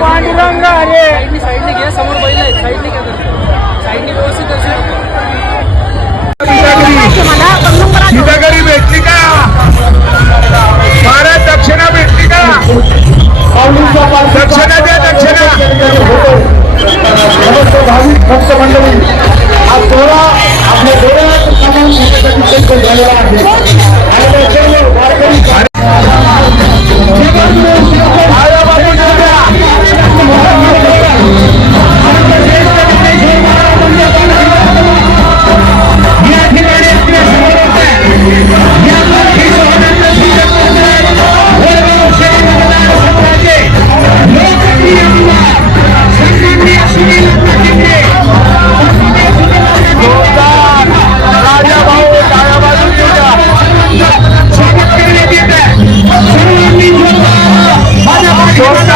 पांडुरंग अरे! Costa.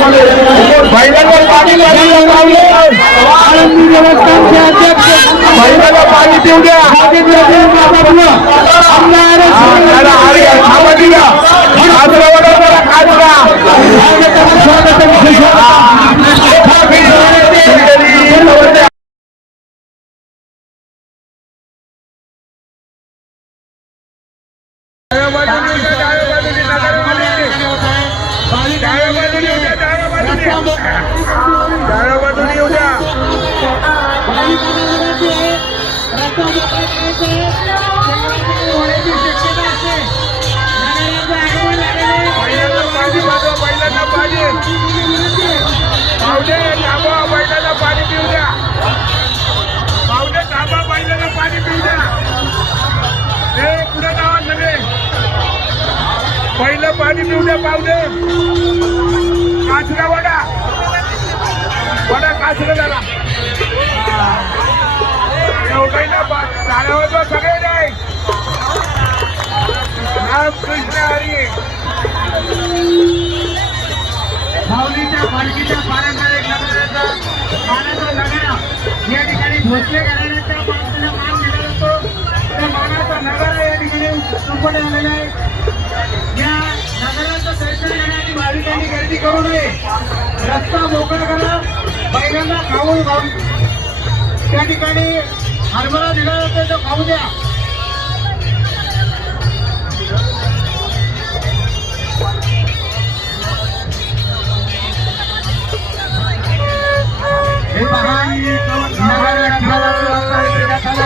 ભાઈબંધો પાણી ભાઈબંધો पाणी पिऊ द्या डाव्या बाजूने डाव्या बाजूने येऊ द्या बैलांना पाणी पाणी पाहुणे थांबा बैलांना पाणी पिऊ द्या पाहुणे थांबा बैलांना पाणी पिऊ द्या हे पुढे जावा पहिलं पाणी पिऊ द्या पाहुणे काचरा वडा. वडा काचरा झाला. झाडावर सगळे नाही राम कृष्ण हरी. माऊलीच्या पालखीच्या पारंपरिक नगराचा गर्दी करू नये. रस्ता मोकळा करा. बैलांना खाऊन घालून त्या ठिकाणी हरभरा दिला जातो तो खाऊ द्या. हे पहा नगर रस्ता